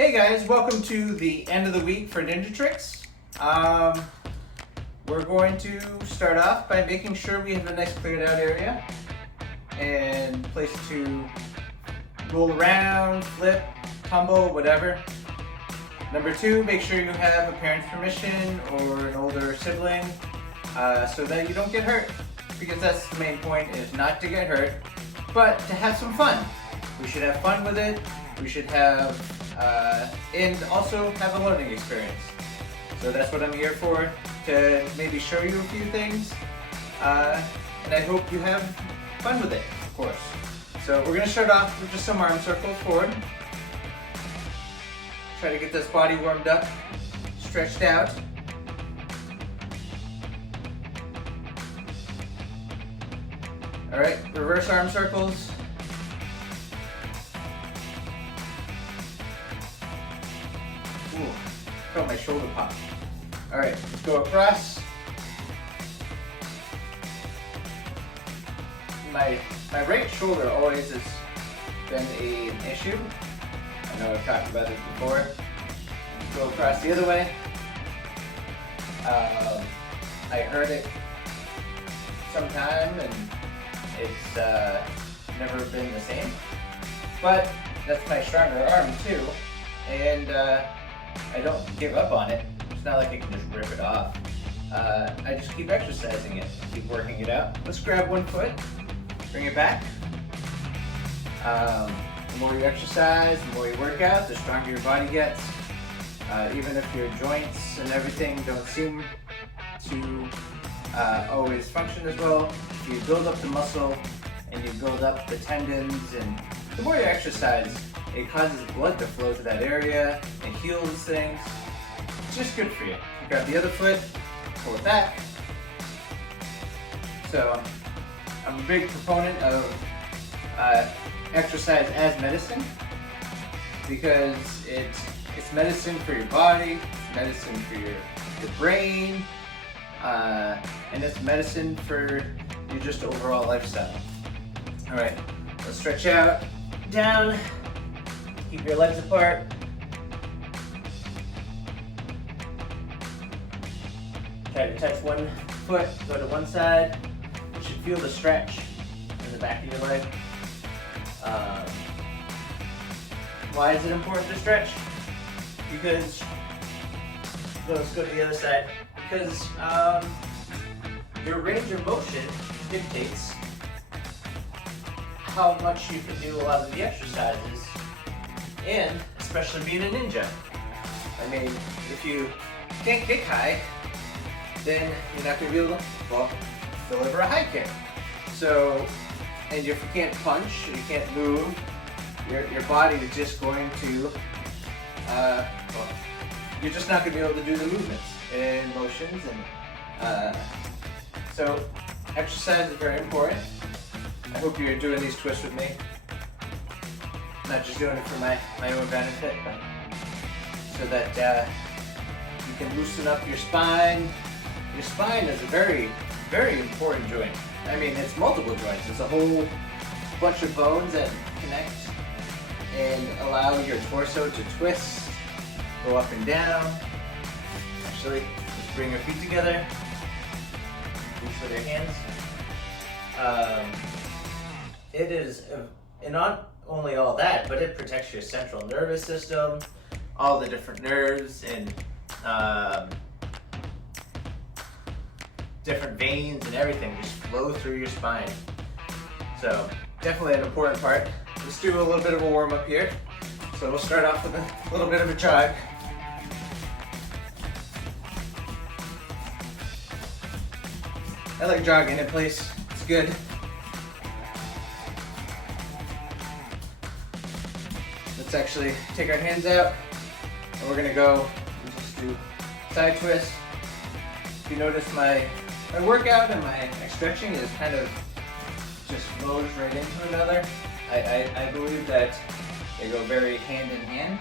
Hey guys, welcome to the end of the week for Ninja Trix. We're going to start off by making sure we have a nice cleared out area and place to roll around, flip, tumble, whatever. Number two, make sure you have a parent's permission or an older sibling so that you don't get hurt, because that's the main point, is not to get hurt, but to have some fun. We should have fun with it. We should have, and also have a learning experience. So that's what I'm here for, to maybe show you a few things, and I hope you have fun with it, of course. So we're going to start off with just some arm circles forward. Try to get this body warmed up, stretched out. Alright, reverse arm circles. Ooh, felt my shoulder pop. Alright, let's go across. My right shoulder always has been an issue. I know I've talked about it before. Let's go across the other way. I heard it sometime and it's never been the same. But that's my stronger arm too. And I don't give up on it. It's not like I can just rip it off. I just keep exercising it, keep working it out. Let's grab one foot, bring it back. The more you exercise, the more you work out, the stronger your body gets. Even if your joints and everything don't seem to always function as well, if you build up the muscle and you build up the tendons, and the more you exercise, it causes blood to flow to that area, it heals things. It's just good for you. Grab the other foot, pull it back. So I'm a big proponent of exercise as medicine, because it's medicine for your body, it's medicine for your brain, and it's medicine for your just overall lifestyle. All right, let's stretch out, down, keep your legs apart. Try to touch one foot, go to one side. You should feel the stretch in the back of your leg. Why is it important to stretch? Because, let's go to the other side. Because your range of motion dictates how much you can do a lot of the exercises, and especially being a ninja. I mean, if you can't kick high, then you're not going to be able to, well, deliver a high kick. So, and if you can't punch, you can't move, your body is just going to, well, you're just not going to be able to do the movements and motions, and so exercise is very important. I hope you're doing these twists with me. I'm not just doing it for my own benefit, but so that you can loosen up your spine. Your spine is a very, very important joint. I mean, it's multiple joints. It's a whole bunch of bones that connect and allow your torso to twist, go up and down. Actually, let's bring your feet together. Reach with your hands. It is, and not only all that, but it protects your central nervous system, all the different nerves and different veins and everything just flow through your spine. So definitely an important part. Let's do a little bit of a warm up here. So we'll start off with a little bit of a jog. I like jogging in place. It's good. Let's actually take our hands out, and we're gonna go and just do side twist. If you notice, my workout and my stretching is kind of just flows right into another. I believe that they go very hand in hand.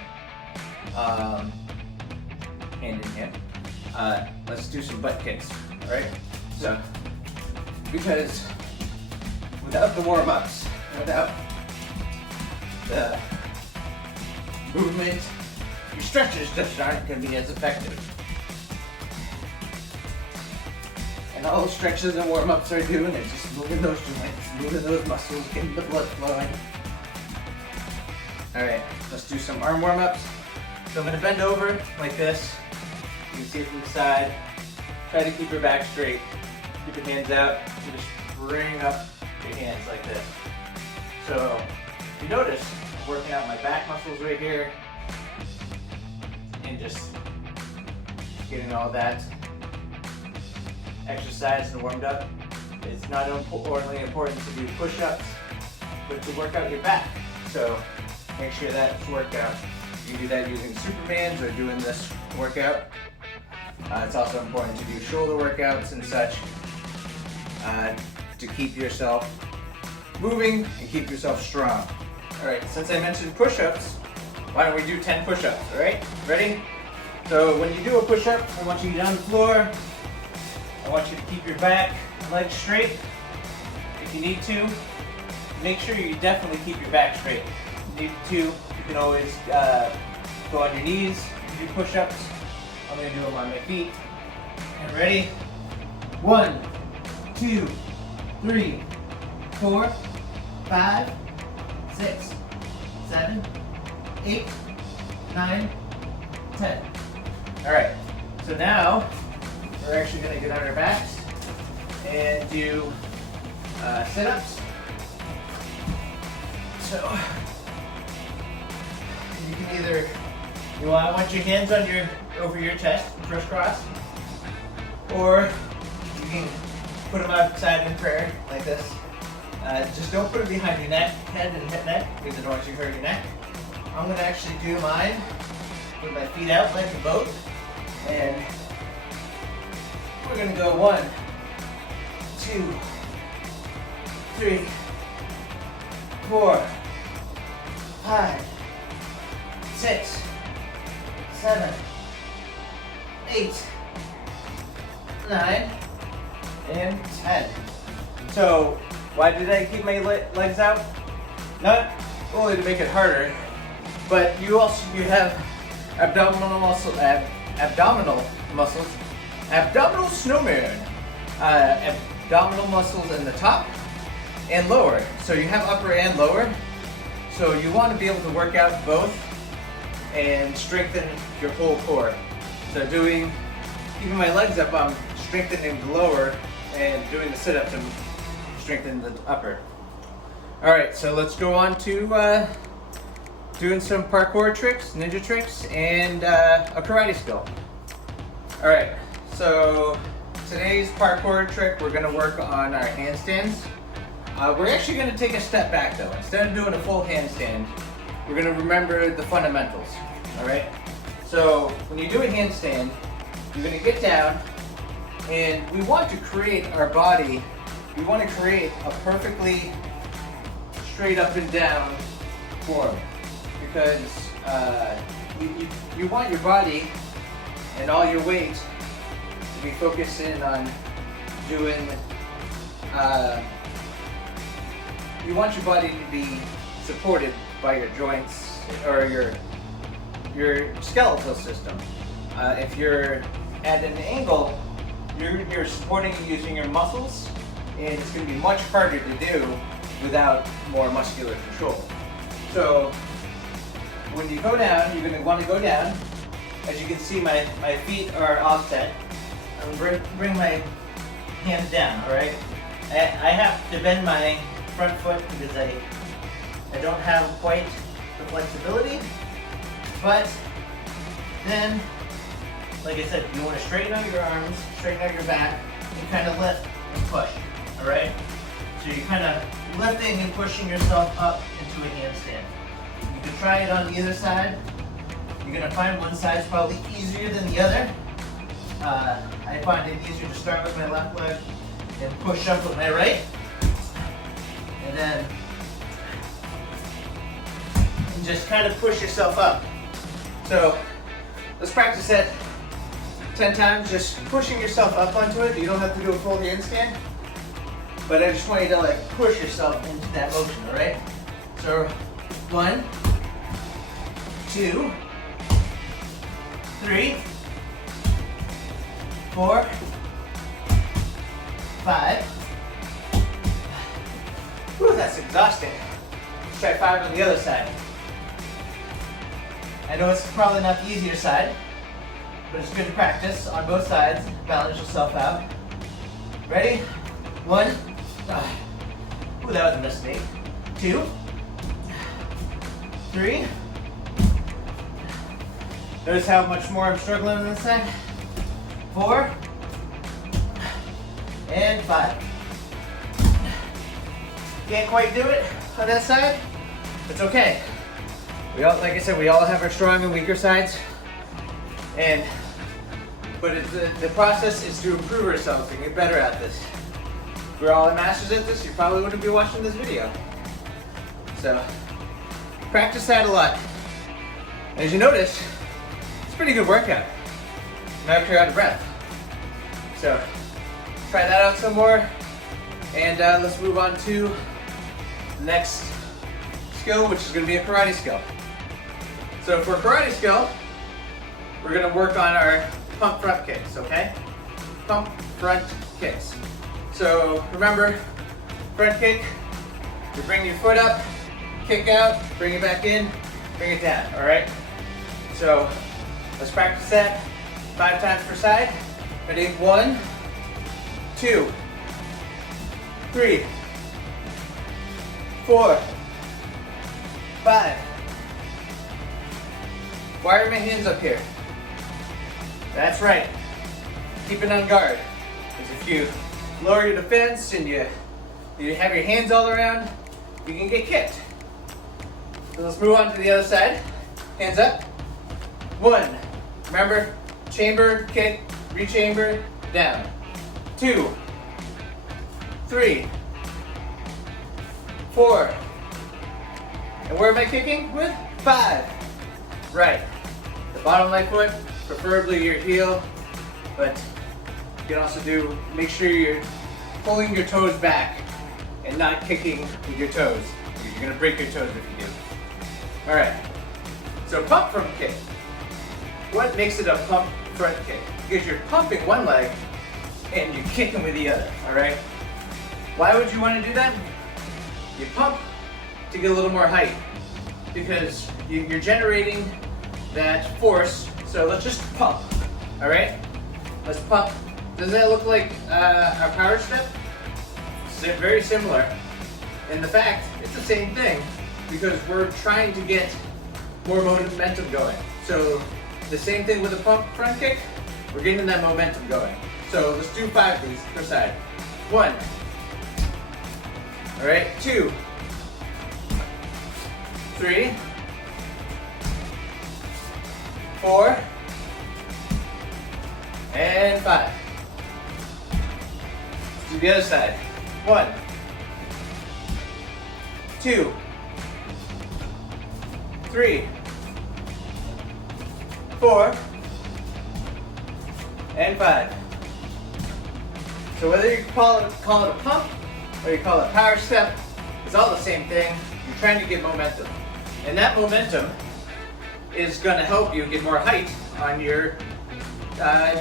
Hand in hand. Let's do some butt kicks, all right? So, because without the warm-ups, without the movement your stretches just aren't going to be as effective. And all the stretches and warm-ups are doing is just moving those joints, moving those muscles, getting the blood flowing. All right, let's do some arm warm-ups. So I'm going to bend over like this. You can see it from the side. Try to keep your back straight. Keep your hands out. You just bring up your hands like this. So you notice I'm working out my back muscles right here and just getting all that exercise and warmed up. It's not only important to do push-ups, but to work out your back. So make sure that's worked out. You can do that using Supermans or doing this workout. It's also important to do shoulder workouts and such to keep yourself moving and keep yourself strong. All right, since I mentioned push-ups, why don't we do 10 push-ups, all right? Ready? So when you do a push-up, I want you to get on the floor. I want you to keep your back, legs straight. If you need to, make sure you definitely keep your back straight. If you need to, you can always go on your knees and do push-ups. I'm gonna do them on my feet. And ready? 1, 2, 3, 4, 5, 6, 7, 8, 9, 10. All right, so now we're actually gonna get on our backs and do sit-ups. So you can either, I want your hands on over your chest, crisscross, or you can put them outside in prayer like this. Just don't put it behind your head and neck, because I don't want you to hurt your neck. I'm gonna actually do mine with my feet out like a boat, and we're gonna go 1, 2, 3, 4, 5, 6, 7, 8, 9, and 10. So why did I keep my legs out? Not only to make it harder, but you have abdominal muscles, abdominal snowman, abdominal muscles in the top and lower. So you have upper and lower. So you want to be able to work out both and strengthen your whole core. So keeping my legs up, I'm strengthening the lower, and doing the sit-ups, I'm strengthening the upper. All right, so let's go on to doing some parkour tricks, ninja tricks, and a karate skill. All right, so today's parkour trick, we're gonna work on our handstands. We're actually gonna take a step back though. Instead of doing a full handstand, we're gonna remember the fundamentals, all right? So when you do a handstand, you're gonna get down, and we want to create our body, we want to create a perfectly straight up and down form, because you want your body and all your weight to be focused in on doing, you want your body to be supported by your joints or your skeletal system. If you're at an angle, you're supporting it using your muscles, and it's going to be much harder to do without more muscular control. So when you go down, you're going to want to go down. As you can see, my feet are offset. I'm going to bring my hands down, all right? I have to bend my front foot because I don't have quite the flexibility, but then, like I said, you want to straighten out your arms, straighten out your back, and kind of lift and push, all right? So you're kind of lifting and pushing yourself up into a handstand. You can try it on either side. You're going to find one side's probably easier than the other. I find it easier to start with my left leg and push up with my right. And then just kind of push yourself up. So let's practice that 10 times, just pushing yourself up onto it. You don't have to do a full handstand, but I just want you to like push yourself into that motion, all right? So 1, 2, 3, 4, 5. Whew, that's exhausting. Let's try 5 on the other side. I know it's probably not the easier side, but it's good to practice on both sides. Balance yourself out. Ready? 1. Ooh, that was a mistake. 2, 3. Notice how much more I'm struggling on this side. 4 and 5. Can't quite do it on that side. It's okay. We all, like I said, we all have our strong and weaker sides. But the process is to improve ourselves and get better at this. If we're all masters at this, you probably wouldn't be watching this video. So practice that a lot. As you notice, it's a pretty good workout. I'm actually out of breath. So try that out some more, and let's move on to the next skill, which is going to be a karate skill. So for a karate skill, we're going to work on our pump front kicks, okay? Pump front kicks. So remember, front kick, you bring your foot up, kick out, bring it back in, bring it down, all right? So let's practice that 5 times per side. Ready? 1, 2, 3, 4, 5. Why are my hands up here? That's right. Keep it on guard. Because if you lower your defense and you have your hands all around, you can get kicked. So let's move on to the other side. Hands up. 1. Remember, chamber, kick, rechamber, down. 2, 3, 4. And where am I kicking with? 5. Right. The bottom leg foot, preferably your heel, but you can also make sure you're pulling your toes back and not kicking with your toes. You're gonna break your toes if you do. All right. So pump front kick. What makes it a pump front kick? Because you're pumping one leg and you're kicking with the other, all right? Why would you want to do that? You pump to get a little more height because you're generating that force. So let's just pump, all right? Let's pump. Does that look like a power step? Very similar. In the fact, it's the same thing because we're trying to get more momentum going. So the same thing with a pump front kick, we're getting that momentum going. So let's do 5 of these per side. 1. All right, 2, 3, 4, and 5. Let's do the other side. 1, 2, 3, 4, and 5. So whether you call it a pump or you call it power step, it's all the same thing. You're trying to get momentum. And that momentum is going to help you get more height on your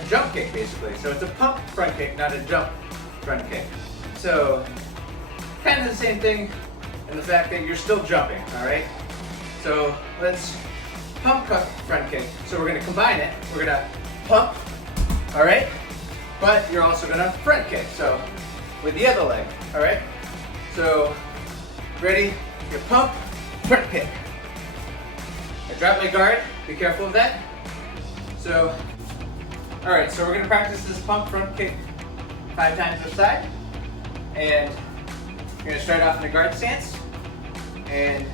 jump kick, basically. So it's a pump front kick, not a jump front kick. So kind of the same thing in the fact that you're still jumping, all right? So let's pump front kick. So we're going to combine it. We're going to pump, all right? But you're also going to front kick, so with the other leg, all right? So ready? You pump, front kick. I drop my guard. Be careful of that. So, all right. So we're going to practice this pump front kick 5 times per side, and you're going to start off in a guard stance, and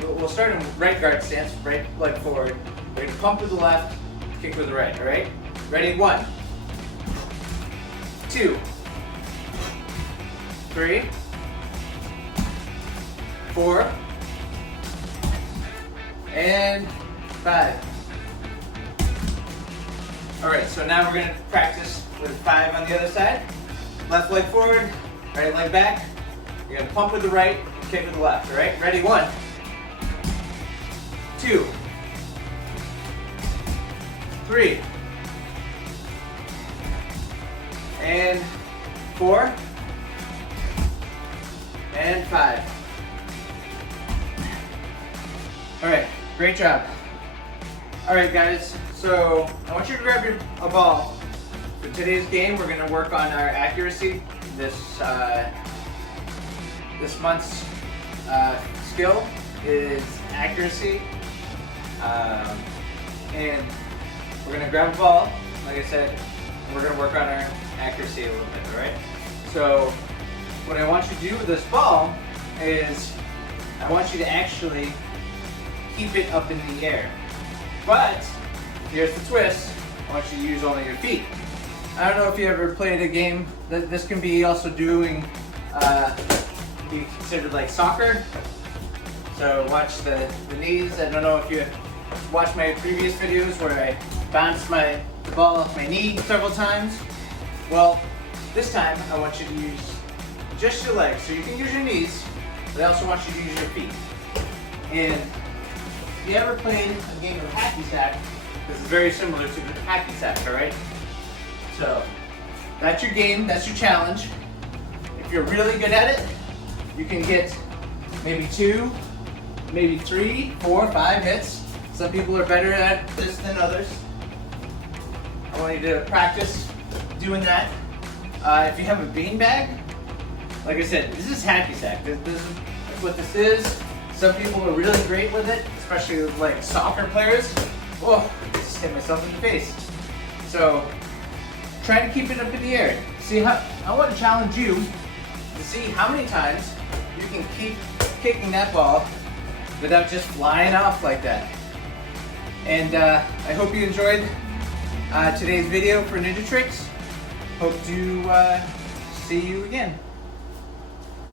we'll start in right guard stance, right leg forward. We're going to pump with the left, kick with the right. All right. Ready? 1, 2, 3, 4, and 5. All right, so now we're going to practice with 5 on the other side. Left leg forward, right leg back. You're going to pump with the right, kick with the left. All right, ready? 1, 2, 3. And 4. And 5. All right, great job. All right, guys, so I want you to grab a ball. For today's game, we're gonna work on our accuracy. This month's skill is accuracy. And we're gonna grab a ball, like I said, and we're gonna work on our accuracy a little bit, all right? So what I want you to do with this ball is I want you to actually keep it up in the air. But here's the twist, I want you to use only your feet. I don't know if you ever played a game, this can be also be considered like soccer. So watch the knees. I don't know if you watched my previous videos where I bounced the ball off my knee several times. Well, this time I want you to use just your legs. So you can use your knees, but I also want you to use your feet. And if you ever played a game of hacky sack, this is very similar to the hacky sack, all right? So that's your game, that's your challenge. If you're really good at it, you can get maybe 2, maybe 3, 4, 5 hits. Some people are better at this than others. I want you to practice doing that. If you have a beanbag, like I said, this is hacky sack. This is what this is. Some people are really great with it, especially like soccer players. Oh, I just hit myself in the face. So try to keep it up in the air. I want to challenge you to see how many times you can keep kicking that ball without just flying off like that. And I hope you enjoyed today's video for Ninja Trix. Hope to see you again.